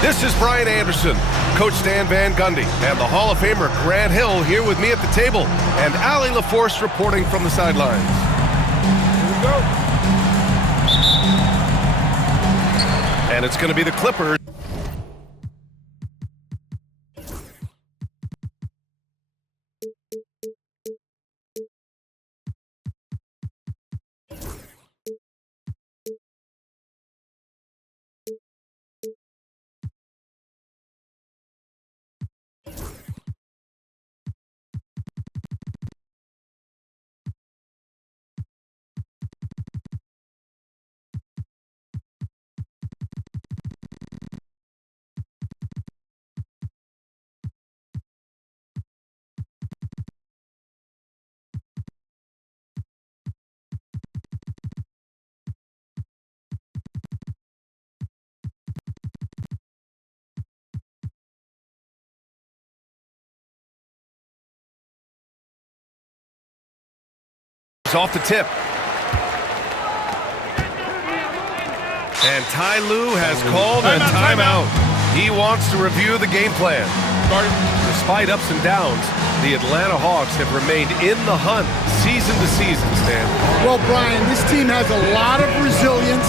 This is Brian Anderson, Coach Stan Van Gundy, and the Hall of Famer Grant Hill here with me at the table, and Allie LaForce reporting from the sidelines. Here we go. And it's going to be the Clippers. Off the tip. And Ty Lue has called a timeout. He wants to review the game plan. Despite ups and downs, the Atlanta Hawks have remained in the hunt season to season, Stan. Well, Brian, this team has a lot of resilience.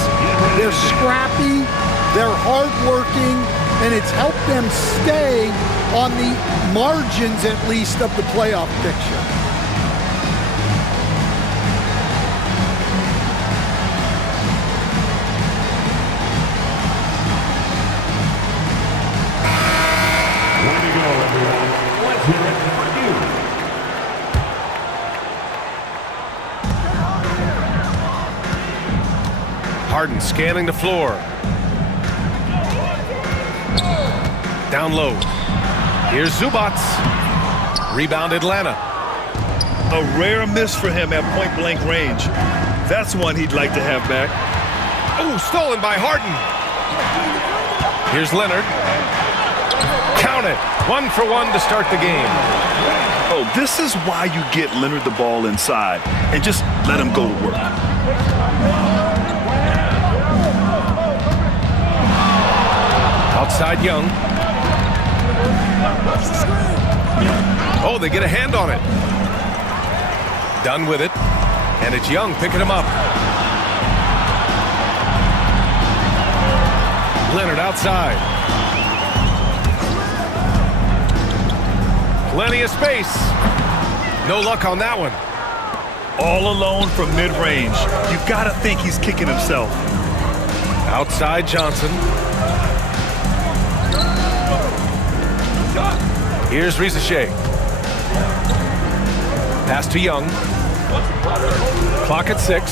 They're scrappy, they're hardworking, and it's helped them stay on the margins, at least, of the playoff picture. Harden scanning the floor. Down low. Here's Zubac. Rebound Atlanta. A rare miss for him at point-blank range. That's one he'd like to have back. Oh, stolen by Harden. Here's Leonard. Count it. 1 for 1 to start the game. Oh, this is why you get Leonard the ball inside and just let him go to work. Outside Young. Oh, they get a hand on it. Done with it. And it's Young picking him up. Leonard outside. Plenty of space. No luck on that one. All alone from mid-range. You've got to think he's kicking himself. Outside Johnson. Here's Riza. Pass to Young. Clock at 6.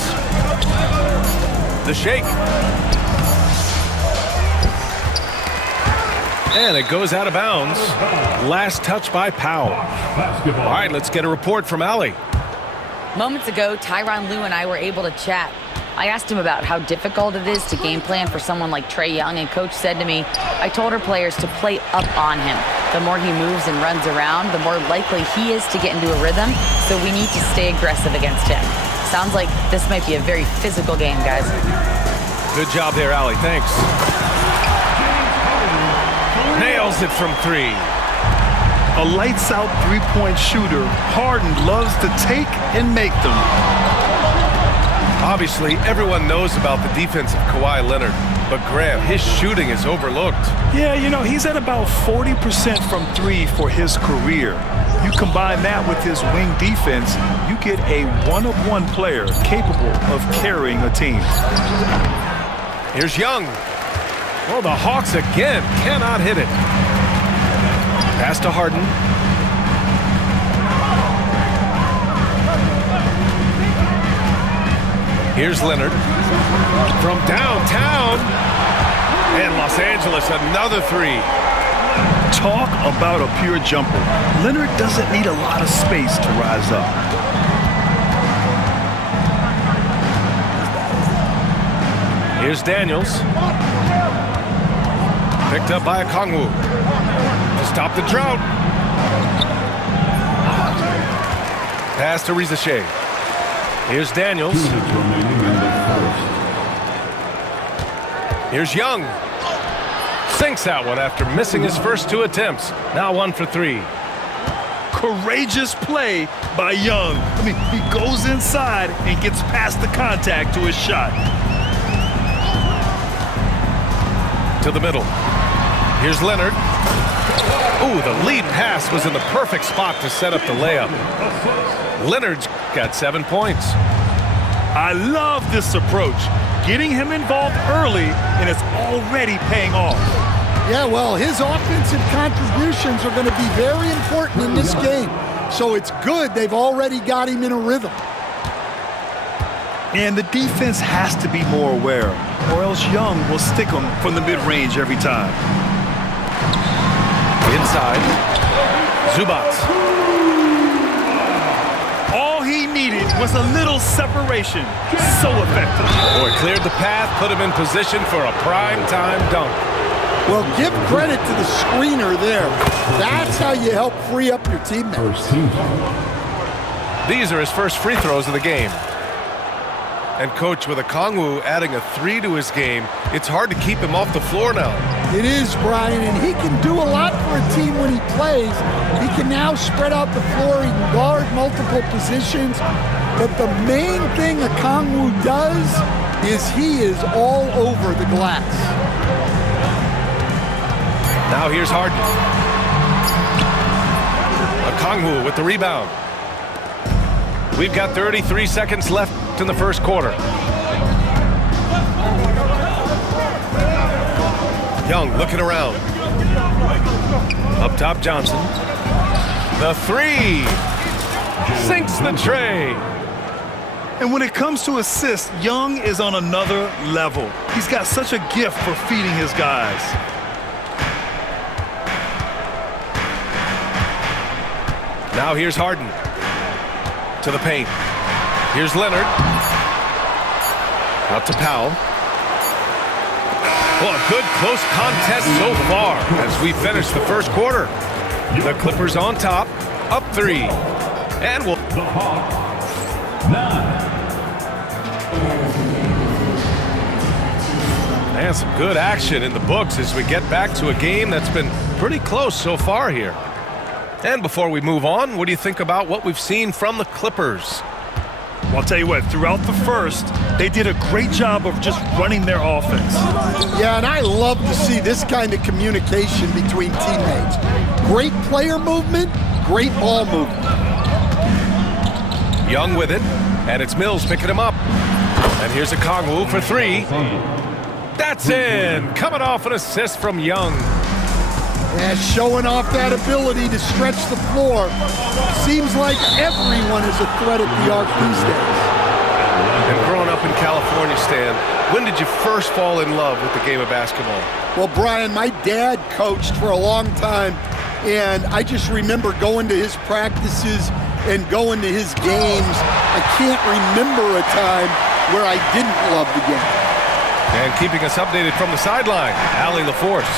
The shake. And it goes out of bounds. Last touch by Powell. All right, let's get a report from Allie. Moments ago, Tyronn Lue and I were able to chat. I asked him about how difficult it is to game plan for someone like Trae Young, and Coach said to me, I told our players to play up on him. The more he moves and runs around, the more likely he is to get into a rhythm, so we need to stay aggressive against him. Sounds like this might be a very physical game, guys. Good job there, Allie. Thanks. Nails it from 3. A lights-out three-point shooter, Harden loves to take and make them. Obviously, everyone knows about the defense of Kawhi Leonard, but Graham, his shooting is overlooked. Yeah, you know, he's at about 40% from 3 for his career. You combine that with his wing defense, you get a one-of-one player capable of carrying a team. Here's Young. Well, the Hawks again cannot hit it. Pass to Harden. Here's Leonard from downtown. And Los Angeles, another 3. Talk about a pure jumper. Leonard doesn't need a lot of space to rise up. Here's Daniels. Picked up by Okongwu. To stop the drought. Pass to Riza. Here's Daniels. Here's Young. Sinks that one after missing his first 2 attempts. Now 1 for 3. Courageous play by Young. I mean, he goes inside and gets past the contact to his shot. To the middle. Here's Leonard. Ooh, the lead pass was in the perfect spot to set up the layup. Leonard's got 7 points. I love this approach. Getting him involved early, and it's already paying off. Yeah, well, his offensive contributions are going to be very important in this game. So it's good they've already got him in a rhythm. And the defense has to be more aware, or else Young will stick them from the mid-range every time. Inside. Zubac. All he needed was a little separation. So effective. Boy, cleared the path, put him in position for a prime-time dunk. Well, give credit to the screener there. That's how you help free up your teammates. These are his first free throws of the game. And Coach, with Okongwu adding a 3 to his game, it's hard to keep him off the floor now. It is, Brian, and he can do a lot for a team when he plays. He can now spread out the floor. He can guard multiple positions. But the main thing Okongwu does is he is all over the glass. Now here's Harden. Okongwu with the rebound. We've got 33 seconds left in the first quarter. Young looking around. Up top, Johnson. The 3. Sinks the tray. And when it comes to assists, Young is on another level. He's got such a gift for feeding his guys. Now here's Harden. To the paint. Here's Leonard. Out to Powell. Well, a good close contest so far as we finish the first quarter. The Clippers on top, up 3. And we'll... The Hawks, 9. And some good action in the books as we get back to a game that's been pretty close so far here. And before we move on, what do you think about what we've seen from the Clippers? Well, I'll tell you what, throughout the first, they did a great job of just running their offense. Yeah, and I love to see this kind of communication between teammates. Great player movement, great ball movement. Young with it, and it's Mills picking him up. And here's Okongwu for 3. That's in! Coming off an assist from Young. Yeah, showing off that ability to stretch the floor. Seems like everyone is a threat at the arc these days. And growing up in California, Stan, when did you first fall in love with the game of basketball? Well, Brian, my dad coached for a long time, and I just remember going to his practices and going to his games. I can't remember a time where I didn't love the game. And keeping us updated from the sideline, Allie LaForce.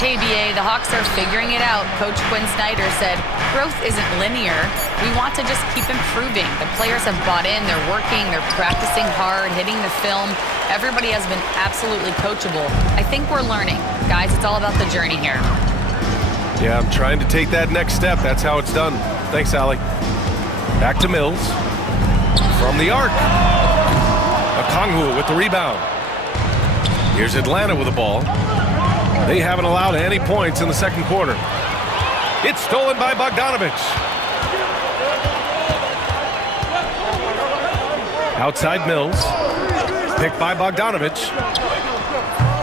KBA, the Hawks are figuring it out. Coach Quinn Snyder said, growth isn't linear. We want to just keep improving. The players have bought in, they're working, they're practicing hard, hitting the film. Everybody has been absolutely coachable. I think we're learning. Guys, it's all about the journey here. Yeah, I'm trying to take that next step. That's how it's done. Thanks, Allie. Back to Mills. From the arc. Okongwu with the rebound. Here's Atlanta with the ball. They haven't allowed any points in the second quarter. It's stolen by Bogdanovic. Outside Mills. Picked by Bogdanovic.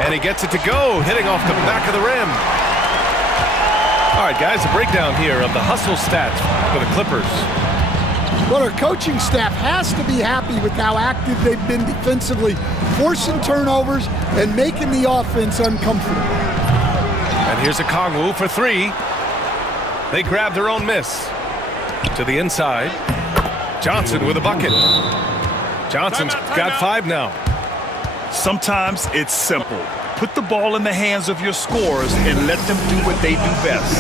And he gets it to go, hitting off the back of the rim. All right, guys, a breakdown here of the hustle stats for the Clippers. Well, our coaching staff has to be happy with how active they've been defensively, forcing turnovers and making the offense uncomfortable. And here's Okongwu for 3. They grab their own miss. To the inside. Johnson with a bucket. Johnson's got 5 now. Sometimes it's simple. Put the ball in the hands of your scorers and let them do what they do best.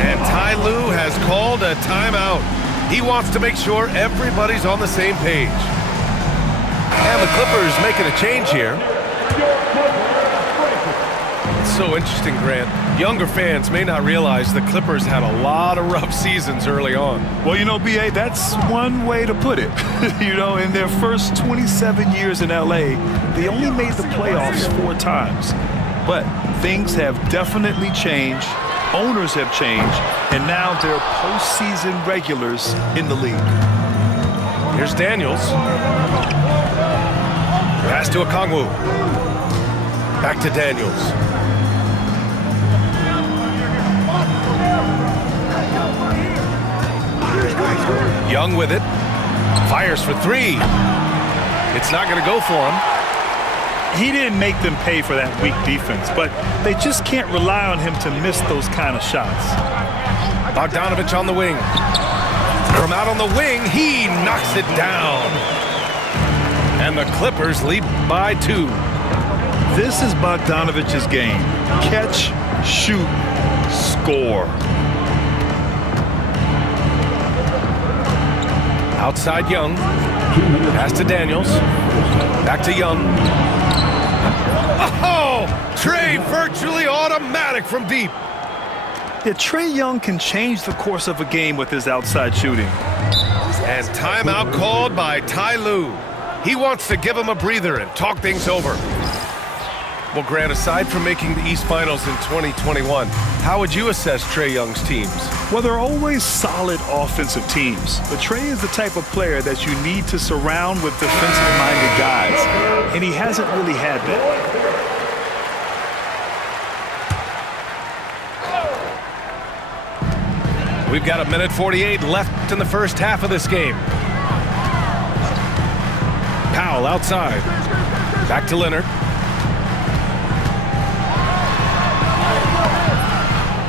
And Ty Lue has called a timeout. He wants to make sure everybody's on the same page. And the Clippers making a change here. so interesting, Grant. Younger fans may not realize the Clippers had a lot of rough seasons early on. Well, you know, B.A., that's one way to put it. You know, in their first 27 years in L.A., they only made the playoffs 4 times. But things have definitely changed. Owners have changed. And now they're postseason regulars in the league. Here's Daniels. Pass to Okongwu. Back to Daniels. Young with it. Fires for 3. It's not going to go for him. He didn't make them pay for that weak defense, but they just can't rely on him to miss those kind of shots. Bogdanović on the wing. From out on the wing, he knocks it down. And the Clippers lead by 2. This is Bogdanovic's game. Catch, shoot, score. Outside Young. Pass to Daniels. Back to Young. Oh! Trey virtually automatic from deep. Yeah, Trae Young can change the course of a game with his outside shooting. And timeout called by Ty Lue. He wants to give him a breather and talk things over. Well, Grant, aside from making the East Finals in 2021, how would you assess Trae Young's teams? Well, they're always solid offensive teams, but Trae is the type of player that you need to surround with defensive-minded guys, and he hasn't really had that. We've got 1:48 left in the first half of this game. Powell outside. Back to Leonard.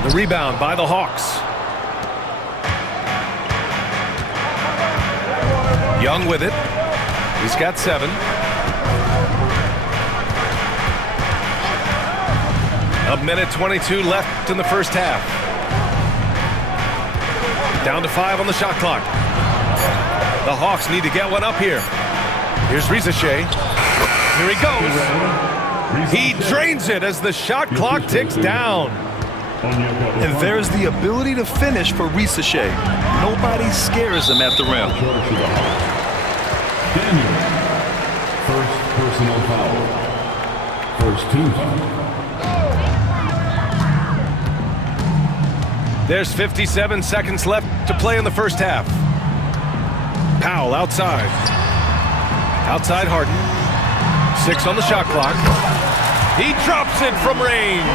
The rebound by the Hawks. Young with it. He's got 7. A 1:22 left in the first half. Down to 5 on the shot clock. The Hawks need to get one up here. Here's Risacher. Here he goes. He drains it as the shot clock ticks down. And there's the ability to finish for Risacher. Nobody scares him at the rim. Daniel, first personal foul. First team foul. There's 57 seconds left to play in the first half. Powell outside. Outside Harden. 6 on the shot clock. He drops it from range.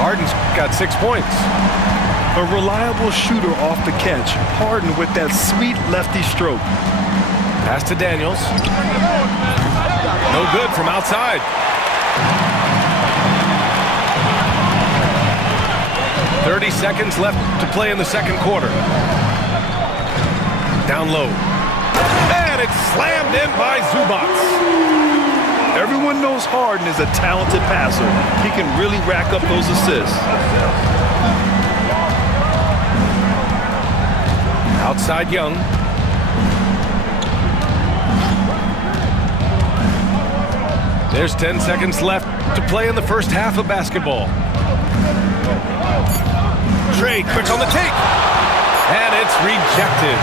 Harden's got 6 points. A reliable shooter off the catch. Harden with that sweet lefty stroke. Pass to Daniels. No good from outside. .30 seconds left to play in the second quarter. Down low. And it's slammed in by Zubac. Everyone knows Harden is a talented passer. He can really rack up those assists. Outside Young. There's 10 seconds left to play in the first half of basketball. Trey quick on the take. And it's rejected.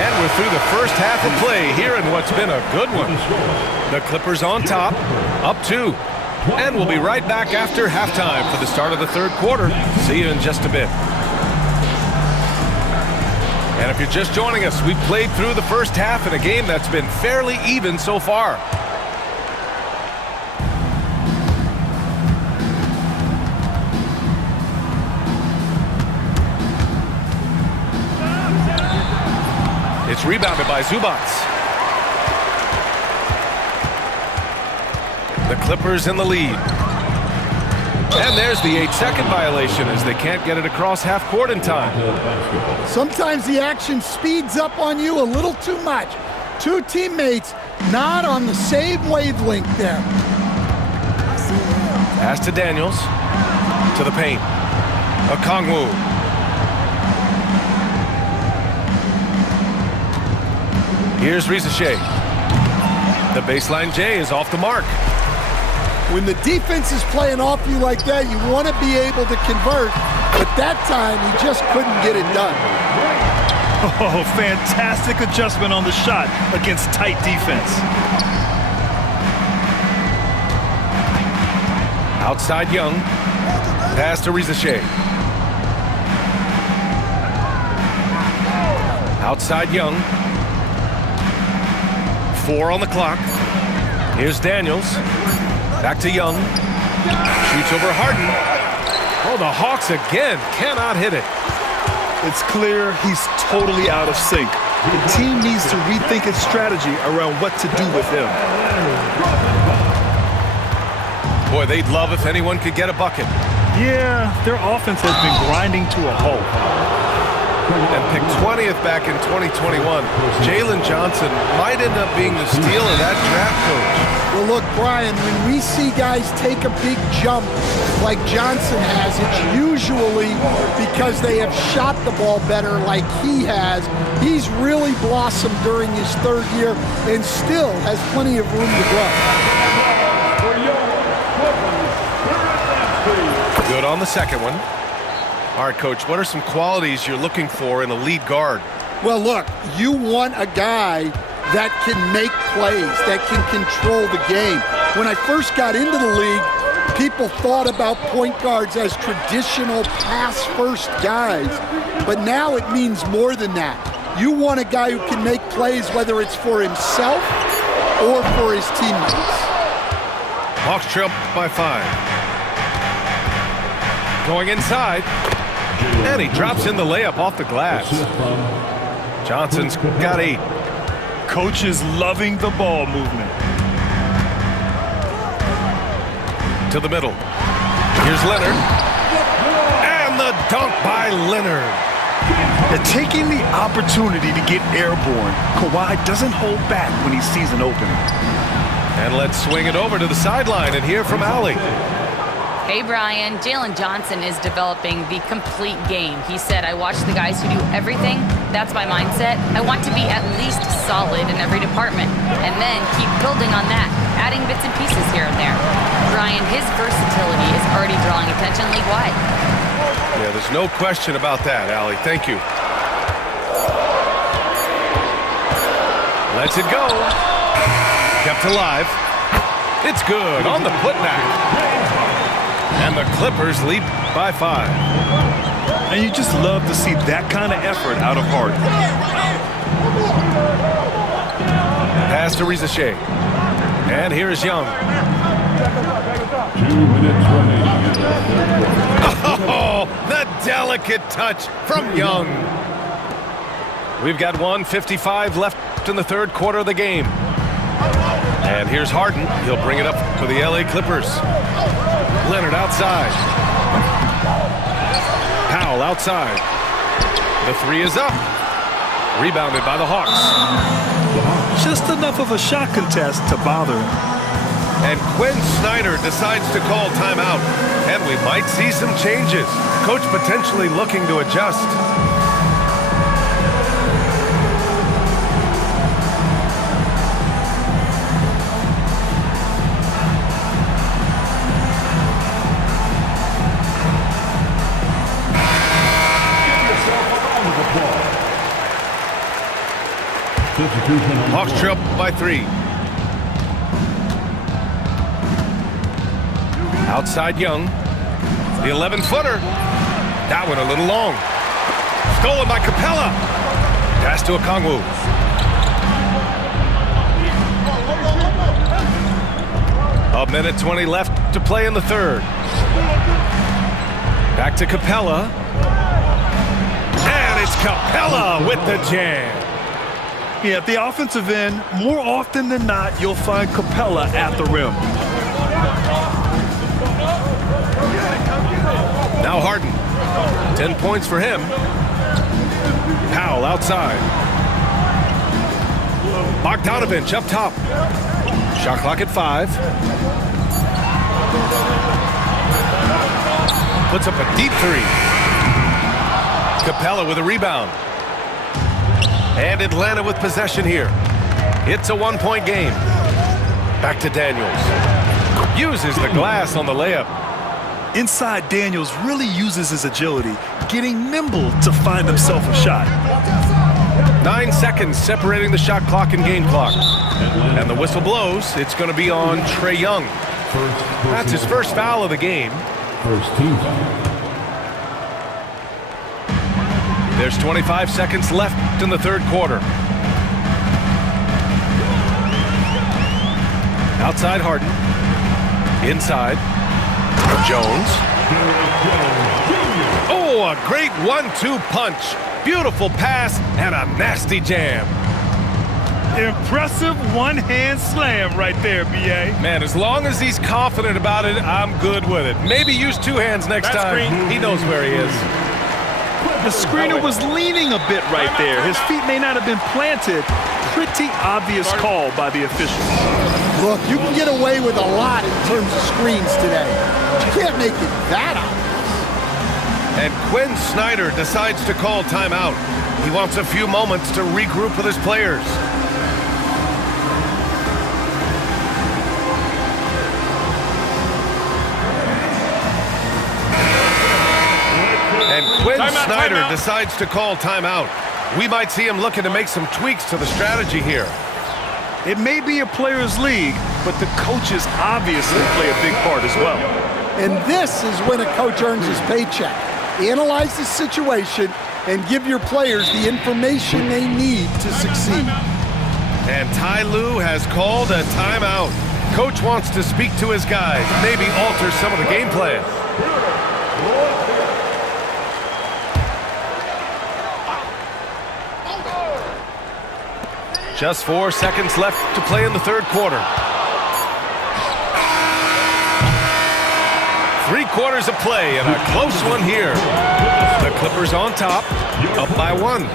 And we're through the first half of play here in what's been a good one. The Clippers on top, up 2. And we'll be right back after halftime for the start of the third quarter. See you in just a bit. And if you're just joining us, we've played through the first half in a game that's been fairly even so far. It's rebounded by Zubac. The Clippers in the lead. And there's the 8-second violation as they can't get it across half court in time. Sometimes the action speeds up on you a little too much. 2 teammates not on the same wavelength there. Pass to Daniels. To the paint. Okongwu. Here's Risacher. The baseline J is off the mark. When the defense is playing off you like that, you want to be able to convert, but that time he just couldn't get it done. Oh, fantastic adjustment on the shot against tight defense. Outside Young. Pass to Rizachet. Outside Young. 4 on the clock. Here's Daniels. Back to Young. Shoots over Harden. Oh, the Hawks again cannot hit it. It's clear he's totally out of sync. The team needs to rethink its strategy around what to do with him. Boy, they'd love if anyone could get a bucket. Yeah, their offense has been grinding to a halt. And picked 20th back in 2021. Jalen Johnson might end up being the steal of that draft, Coach. Well, look, Brian, when we see guys take a big jump like Johnson has, it's usually because they have shot the ball better like he has. He's really blossomed during his 3rd year and still has plenty of room to grow. Good on the second one. All right, Coach, what are some qualities you're looking for in a lead guard? Well, look, you want a guy that can make plays, that can control the game. When I first got into the league, people thought about point guards as traditional pass-first guys, but now it means more than that. You want a guy who can make plays, whether it's for himself or for his teammates. Hawks trail by 5. Going inside. And he drops in the layup off the glass. Johnson's got 8. Coach is loving the ball movement. To the middle. Here's Leonard. And the dunk by Leonard. They're taking the opportunity to get airborne. Kawhi doesn't hold back when he sees an opening. And let's swing it over to the sideline and hear from Allie. Hey, Brian. Jalen Johnson is developing the complete game. He said, I watch the guys who do everything. That's my mindset. I want to be at least solid in every department and then keep building on that, adding bits and pieces here and there. Brian, his versatility is already drawing attention league-wide. Yeah, there's no question about that, Allie. Thank you. Lets it go. Kept alive. It's good on the putback. And the Clippers lead by 5. And you just love to see that kind of effort out of Harden. Pass to Rizachet. And here is Young. 2 minutes remaining. Oh, the delicate touch from Young. We've got 1:55 left in the 3rd quarter of the game. And here's Harden. He'll bring it up for the LA Clippers. Leonard outside. Powell outside. The 3 is up. Rebounded by the Hawks. Just enough of a shot contest to bother him. And Quinn Snyder decides to call timeout. And we might see some changes. Coach potentially looking to adjust. Hawks trail by 3. Outside Young. The 11-footer. That one a little long. Stolen by Capella. Pass to Okongwu. A minute 20 left to play in the 3rd. Back to Capella. And it's Capella with the jam. Yeah, at the offensive end, more often than not, you'll find Capella at the rim. Now Harden. 10 points for him. Powell outside. Bogdanovich up top. Shot clock at 5. Puts up a deep 3. Capella with a rebound. And Atlanta with possession here. It's a 1-point game. Back to Daniels. Uses the glass on the layup. Inside Daniels really uses his agility, getting nimble to find himself a shot. 9 seconds separating the shot clock and game clock. And the whistle blows. It's going to be on Trae Young. That's his first foul of the game. First team foul. There's 25 seconds left in the third quarter. Outside Harden. Inside. Jones. Oh, a great 1-2 punch. Beautiful pass and a nasty jam. Impressive one-hand slam right there, B.A. Man, as long as he's confident about it, I'm good with it. Maybe use two hands next time. He knows where he is. The screener was leaning a bit right there. His feet may not have been planted. Pretty obvious call by the officials. Look, you can get away with a lot in terms of screens today. You can't make it that obvious. And Quinn Snyder decides to call timeout. He wants a few moments to regroup with his players. And Quinn Snyder decides to call timeout. We might see him looking to make some tweaks to the strategy here. It may be a players' league, but the coaches obviously play a big part as well. And this is when a coach earns his paycheck. Analyze the situation and give your players the information they need to succeed. And Ty Lue has called a timeout. Coach wants to speak to his guys, maybe alter some of the game plan. Just 4 seconds left to play in the third quarter. 3 quarters of play and a close one here. The Clippers on top, up by 1.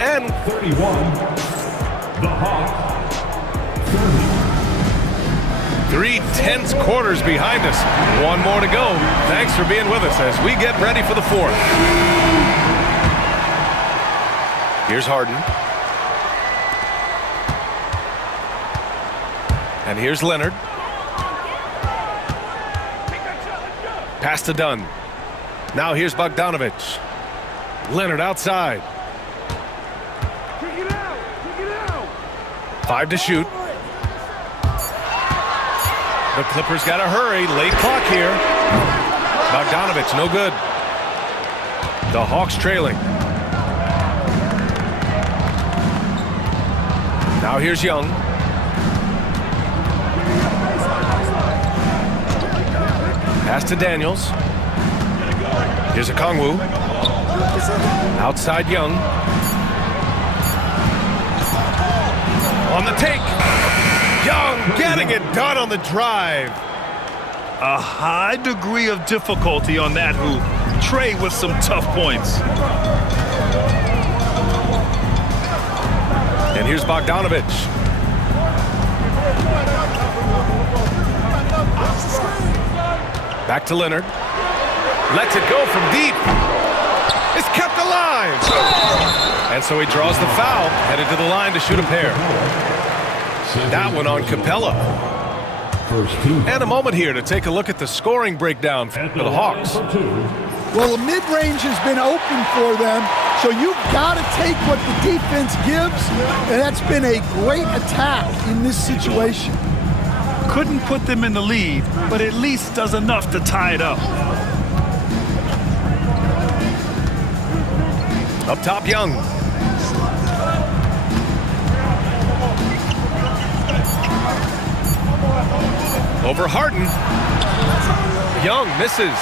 And 31. The Hawks. 3 tense quarters behind us. 1 more to go. Thanks for being with us as we get ready for the fourth. Here's Harden. And here's Leonard. Pass to Dunn. Now here's Bogdanović. Leonard outside. 5 to shoot. The Clippers got to hurry. Late clock here. Bogdanović, no good. The Hawks trailing. Now here's Young. Pass to Daniels. Here's Okongwu. Outside Young. On the take. Young getting it done on the drive. A high degree of difficulty on that hoop. Trae with some tough points. And here's Bogdanović. Back to Leonard. Lets it go from deep. It's kept alive. And so he draws the foul, headed to the line to shoot a pair. That one on Capella. First team. And a moment here to take a look at the scoring breakdown for the Hawks. Well, the mid-range has been open for them, so you've got to take what the defense gives, and that's been a great attack in this situation. Couldn't put them in the lead, but at least does enough to tie it up. Up top, Young. Over Harden. Young misses.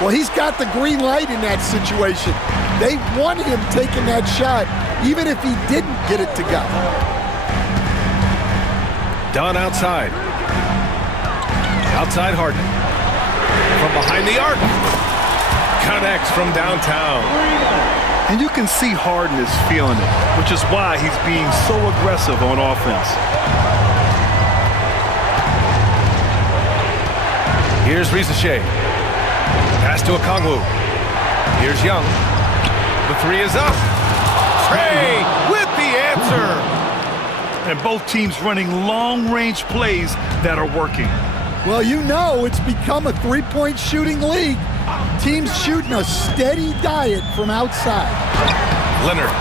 Well, he's got the green light in that situation. They want him taking that shot, even if he didn't get it to go. Dunn outside. Outside Harden. From behind the arc. Connects from downtown. And you can see Harden is feeling it, which is why he's being so aggressive on offense. Here's Risacher. Pass to Okongwu. Here's Young. The 3 is up. Trae with the answer. And both teams running long-range plays that are working. Well, you know it's become a three-point shooting league. Teams shooting a steady diet from outside. Leonard.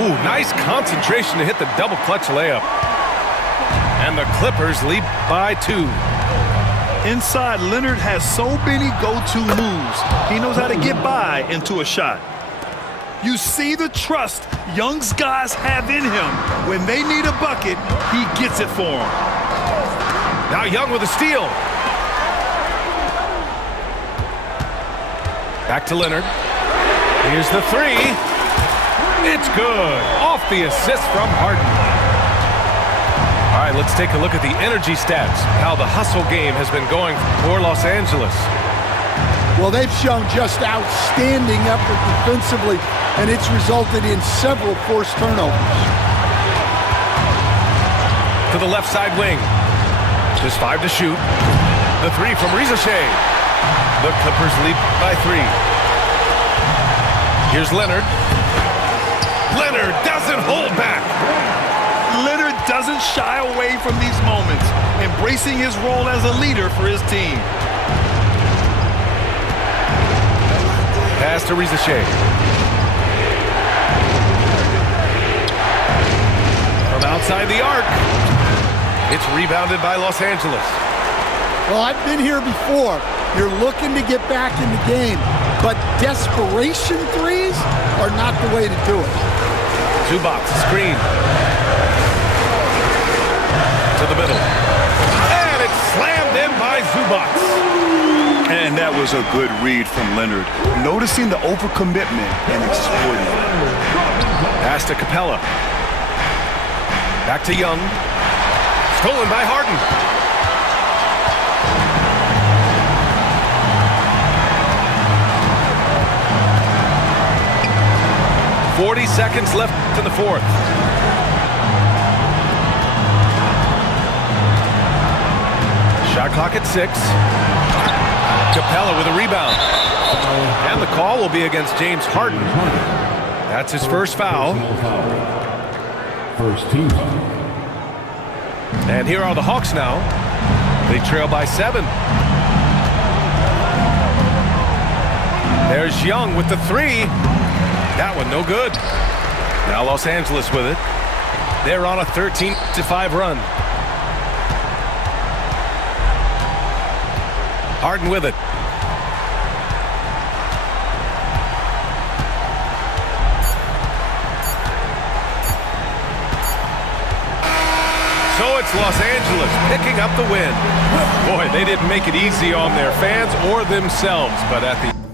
Ooh, nice concentration to hit the double clutch layup. And the Clippers lead by 2. Inside, Leonard has so many go-to moves. He knows how to get by into a shot. You see the trust Young's guys have in him. When they need a bucket, he gets it for them. Now Young with a steal. Back to Leonard. Here's the 3. It's good. Off the assist from Harden. All right, let's take a look at the energy stats. How the hustle game has been going for Los Angeles. Well, they've shown just outstanding effort defensively, and it's resulted in several forced turnovers. To the left side wing. Just 5 to shoot. The 3 from Rizachet. The Clippers lead by 3. Here's Leonard. Leonard doesn't hold back. Leonard doesn't shy away from these moments, embracing his role as a leader for his team. Pass to Rizachet. From outside the arc. It's rebounded by Los Angeles. Well, I've been here before. You're looking to get back in the game, but desperation threes are not the way to do it. Zubac screen. To the middle. And it's slammed in by Zubac. And that was a good read from Leonard, noticing the overcommitment and exploiting it. Pass to Capella. Back to Young. Stolen by Harden. .40 seconds left in the 4th. Shot clock at 6. Capella with a rebound. And the call will be against James Harden. That's his first foul. First team foul. And here are the Hawks now. They trail by 7. There's Young with the 3. That one no good. Now Los Angeles with it. They're on a 13-5 run. Harden with it. So it's Los Angeles picking up the win. Boy, they didn't make it easy on their fans or themselves, but at the